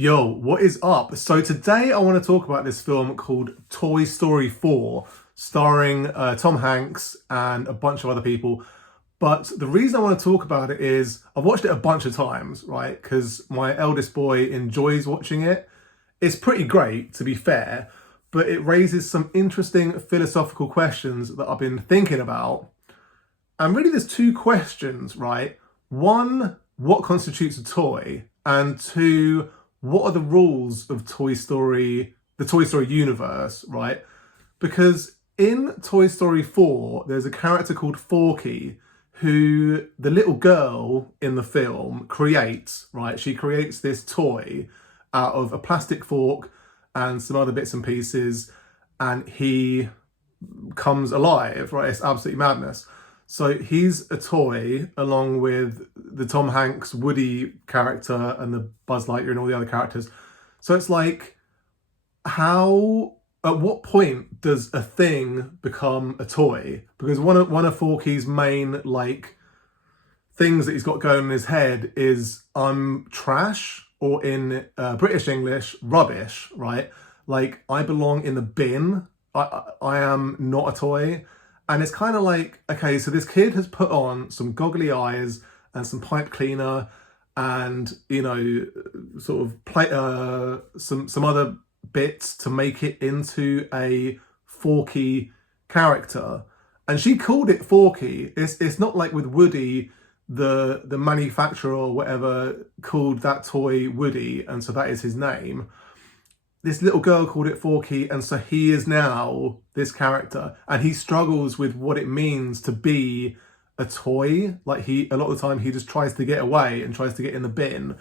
Yo, what is up? So today I want to talk about this film called Toy Story 4, starring Tom Hanks and a bunch of other people. But the reason I want to talk about it is I've watched it a bunch of times, right? Because my eldest boy enjoys watching it. It's pretty great, to be fair, but it raises some interesting philosophical questions that I've been thinking about. And really, there's two questions, right? One, what constitutes a toy? And two, what are the rules of Toy Story, the Toy Story universe, right? Because in Toy Story 4, there's a character called Forky who the little girl in the film creates, right? She creates this toy out of a plastic fork and some other bits and pieces, and he comes alive, right? It's absolutely madness. So he's a toy along with the Tom Hanks Woody character and the Buzz Lightyear and all the other characters. So it's like, how, at what point does a thing become a toy? Because one of Forky's main like things that he's got going in his head is I'm trash, or in British English, rubbish, right? Like I belong in the bin. I am not a toy. And it's kind of like, okay, so this kid has put on some goggly eyes and some pipe cleaner and, sort of play some other bits to make it into a Forky character. And she called it Forky. It's not like with Woody, the manufacturer or whatever called that toy Woody, and so that is his name. This little girl called it Forky, and so he is now this character, and he struggles with what it means to be a toy. Like a lot of the time he just tries to get away and tries to get in the bin,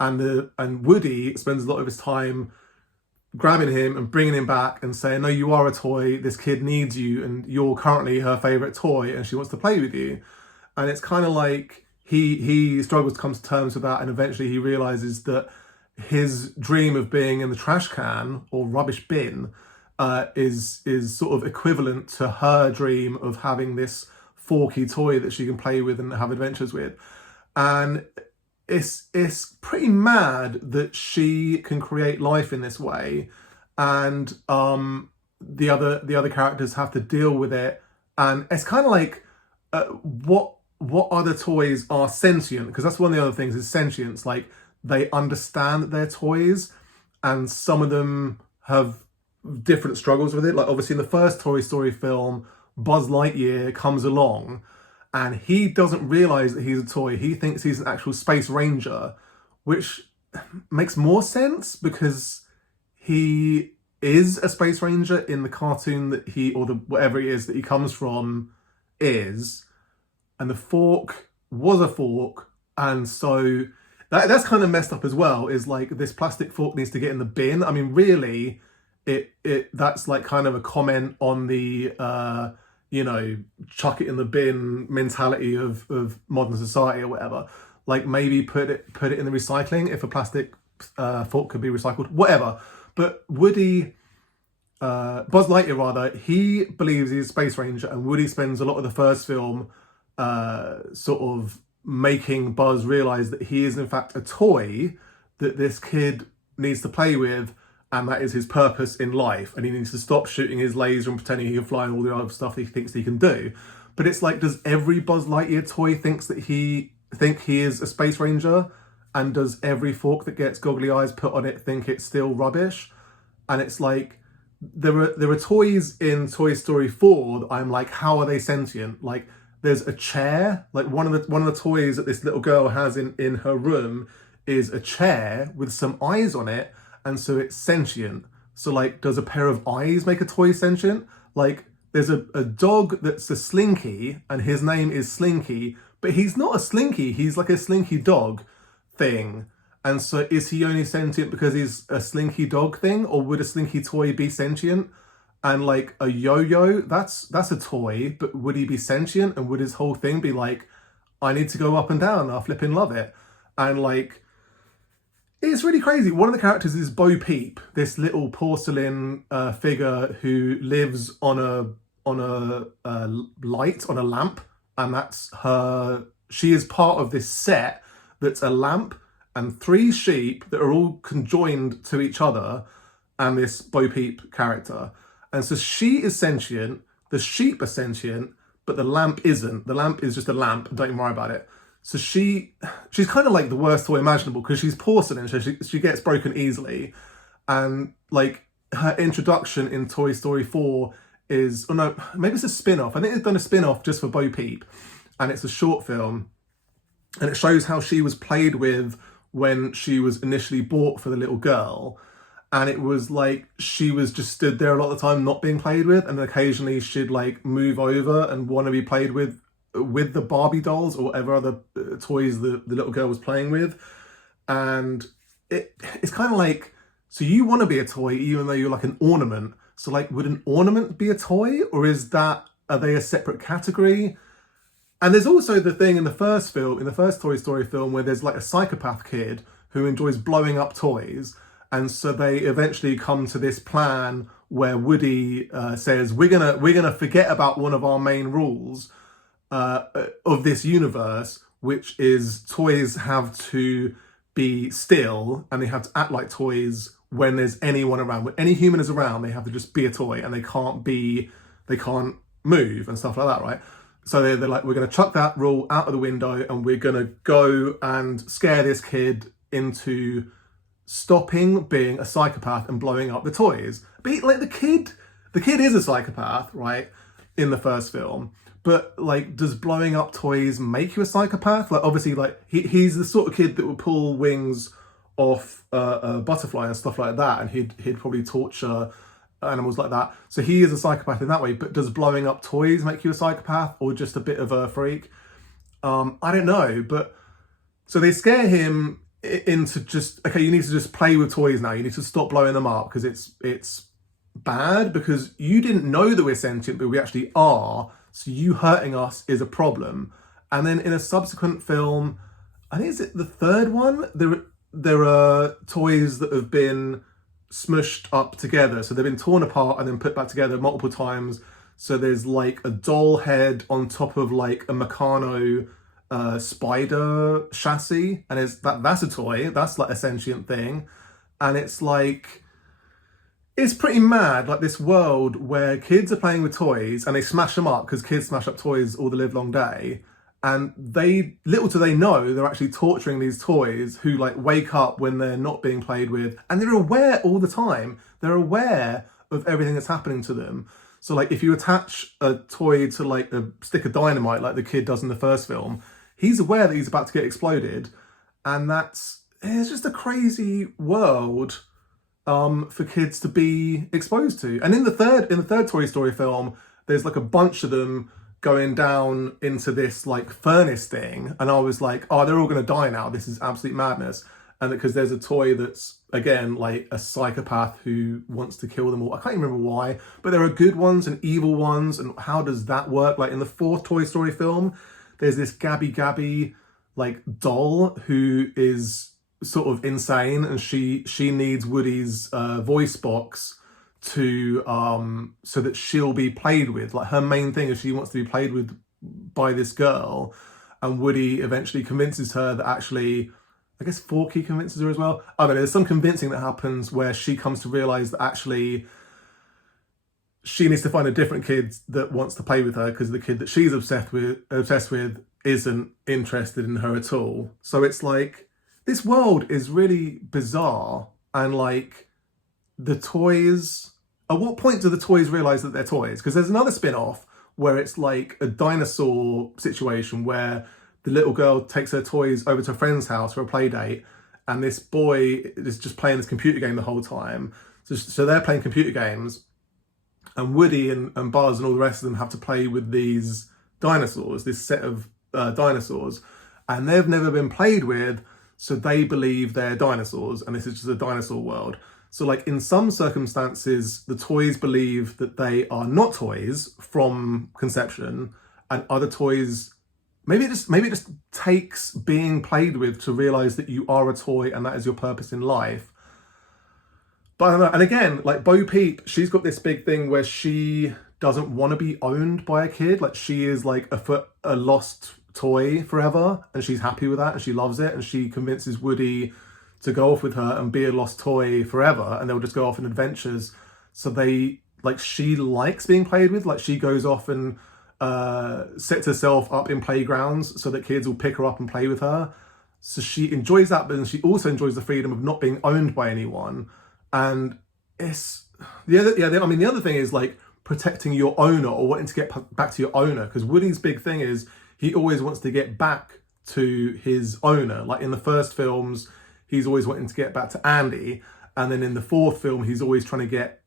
and Woody spends a lot of his time grabbing him and bringing him back and saying, no, you are a toy, this kid needs you, and you're currently her favorite toy and she wants to play with you. And it's kind of like he struggles to come to terms with that, and eventually he realizes that his dream of being in the trash can or rubbish bin is sort of equivalent to her dream of having this Forky toy that she can play with and have adventures with. And it's pretty mad that she can create life in this way, and the other characters have to deal with it. And it's kind of like what other toys are sentient? Because that's one of the other things is sentience. Like they understand that they're toys, and some of them have different struggles with it. Like obviously in the first Toy Story film, Buzz Lightyear comes along and he doesn't realize that he's a toy. He thinks he's an actual space ranger, which makes more sense because he is a space ranger in the cartoon that he, or the whatever it is that he comes from, is. And the fork was a fork, and so that's kind of messed up as well. Is like this plastic fork needs to get in the bin. I mean, really, it that's like kind of a comment on the chuck it in the bin mentality of modern society or whatever. Like maybe put it in the recycling if a plastic fork could be recycled, whatever. But Buzz Lightyear rather, he believes he's a space ranger, and Woody spends a lot of the first film sort of making Buzz realize that he is in fact a toy that this kid needs to play with, and that is his purpose in life, and he needs to stop shooting his laser and pretending he can fly and all the other stuff he thinks he can do. But it's like, does every Buzz Lightyear toy think he is a space ranger? And does every fork that gets goggly eyes put on it think it's still rubbish? And it's like, there are toys in Toy Story 4 that I'm like, how are they sentient? Like there's a chair, like one of the toys that this little girl has in her room is a chair with some eyes on it, and so it's sentient. So like, does a pair of eyes make a toy sentient? Like there's a dog that's a Slinky, and his name is Slinky, but he's not a Slinky, he's like a Slinky dog thing. And so is he only sentient because he's a Slinky dog thing, or would a Slinky toy be sentient? And like a yo-yo, that's a toy, but would he be sentient? And would his whole thing be like, I need to go up and down, I flipping love it? And like, it's really crazy. One of the characters is Bo Peep, this little porcelain figure who lives on a light, on a lamp, and that's her. She is part of this set that's a lamp, and 3 sheep that are all conjoined to each other and this Bo Peep character. And so she is sentient, the sheep are sentient, but the lamp isn't. The lamp is just a lamp, don't even worry about it. So she's kind of like the worst toy imaginable because she's porcelain, so she gets broken easily. And like her introduction in Toy Story 4 is, oh no, maybe it's a spin-off. I think they've done a spin-off just for Bo Peep, and it's a short film. And it shows how she was played with when she was initially bought for the little girl. And it was like she was just stood there a lot of the time not being played with, and then occasionally she'd like move over and want to be played with the Barbie dolls or whatever other toys the little girl was playing with. And it's kind of like, so you want to be a toy even though you're like an ornament. So like, would an ornament be a toy, or are they a separate category? And there's also the thing in the first Toy Story film, where there's like a psychopath kid who enjoys blowing up toys. And so they eventually come to this plan where Woody says, we're gonna forget about one of our main rules of this universe, which is toys have to be still and they have to act like toys when there's anyone around. When any human is around, they have to just be a toy, and they can't move and stuff like that, right? So they're like, we're going to chuck that rule out of the window, and we're going to go and scare this kid into stopping being a psychopath and blowing up the toys. But like the kid is a psychopath, right, in the first film. But like, does blowing up toys make you a psychopath? Like, obviously, like he's the sort of kid that would pull wings off a butterfly and stuff like that, and he'd probably torture animals like that. So he is a psychopath in that way. But does blowing up toys make you a psychopath, or just a bit of a freak? I don't know. But so they scare him into just, okay, you need to just play with toys now. You need to stop blowing them up because it's bad, because you didn't know that we're sentient, but we actually are. So you hurting us is a problem. And then in a subsequent film, I think it's the third one, there are toys that have been smushed up together. So they've been torn apart and then put back together multiple times. So there's like a doll head on top of like a Meccano spider chassis, and that's a toy. That's like a sentient thing. And it's like, it's pretty mad, like this world where kids are playing with toys and they smash them up, because kids smash up toys all the live long day. And little do they know, they're actually torturing these toys who like wake up when they're not being played with, and they're aware all the time. They're aware of everything that's happening to them. So like, if you attach a toy to like a stick of dynamite, like the kid does in the first film, he's aware that he's about to get exploded. And it's just a crazy world for kids to be exposed to. And in the third Toy Story film, there's like a bunch of them going down into this like furnace thing, and I was like, oh, they're all going to die now. This is absolute madness. And because there's a toy that's, again, like a psychopath who wants to kill them all. I can't even remember why, but there are good ones and evil ones, and how does that work? Like in the fourth Toy Story film, there's this Gabby Gabby like doll who is sort of insane, and she needs Woody's voice box to so that she'll be played with. Like, her main thing is she wants to be played with by this girl, and Woody eventually convinces her that actually, I guess Forky convinces her as well. I don't know, there's some convincing that happens where she comes to realize that actually she needs to find a different kid that wants to play with her, because the kid that she's obsessed with isn't interested in her at all. So it's like, this world is really bizarre. And like, the toys, at what point do the toys realize that they're toys? Because there's another spin-off where it's like a dinosaur situation where the little girl takes her toys over to a friend's house for a play date, and this boy is just playing this computer game the whole time. So they're playing computer games, and Woody and Buzz and all the rest of them have to play with these dinosaurs, this set of dinosaurs, and they've never been played with, so they believe they're dinosaurs, and this is just a dinosaur world. So like, in some circumstances, the toys believe that they are not toys from conception, and other toys, maybe it just takes being played with to realize that you are a toy and that is your purpose in life. But I don't know. And again, like Bo Peep, she's got this big thing where she doesn't want to be owned by a kid. Like, she is like a lost toy forever, and she's happy with that and she loves it, and she convinces Woody to go off with her and be a lost toy forever, and they'll just go off on adventures. So she likes being played with. Like, she goes off and sets herself up in playgrounds so that kids will pick her up and play with her. So she enjoys that, but then she also enjoys the freedom of not being owned by anyone. And it's the other thing is like protecting your owner, or wanting to get back to your owner, because Woody's big thing is he always wants to get back to his owner. Like in the first films, he's always wanting to get back to Andy, and then in the fourth film, he's always trying to get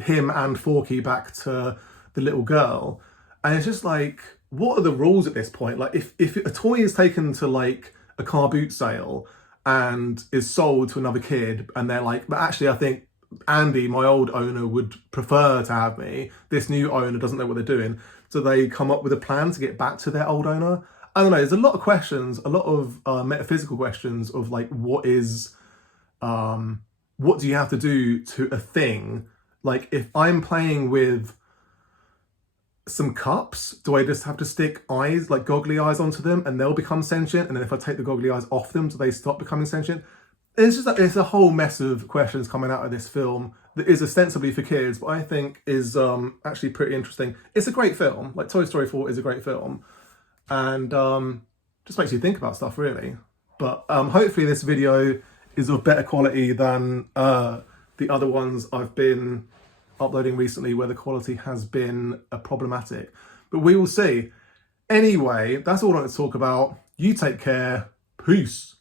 him and Forky back to the little girl. And it's just like, what are the rules at this point? Like, if a toy is taken to like a car boot sale and is sold to another kid, and they're like, but actually I think Andy, my old owner, would prefer to have me, this new owner doesn't know what they're doing, so they come up with a plan to get back to their old owner. I don't know, there's a lot of questions, a lot of metaphysical questions of like, what do you have to do to a thing? Like, if I'm playing with some cups, do I just have to stick eyes, like goggly eyes, onto them and they'll become sentient? And then if I take the goggly eyes off them, do they stop becoming sentient? It's a whole mess of questions coming out of this film that is ostensibly for kids, but I think is actually pretty interesting. It's a great film. Like, Toy Story 4 is a great film, and just makes you think about stuff, really. But hopefully this video is of better quality than the other ones I've been uploading recently, where the quality has been problematic. But we will see. Anyway, that's all I want to talk about. You take care. Peace.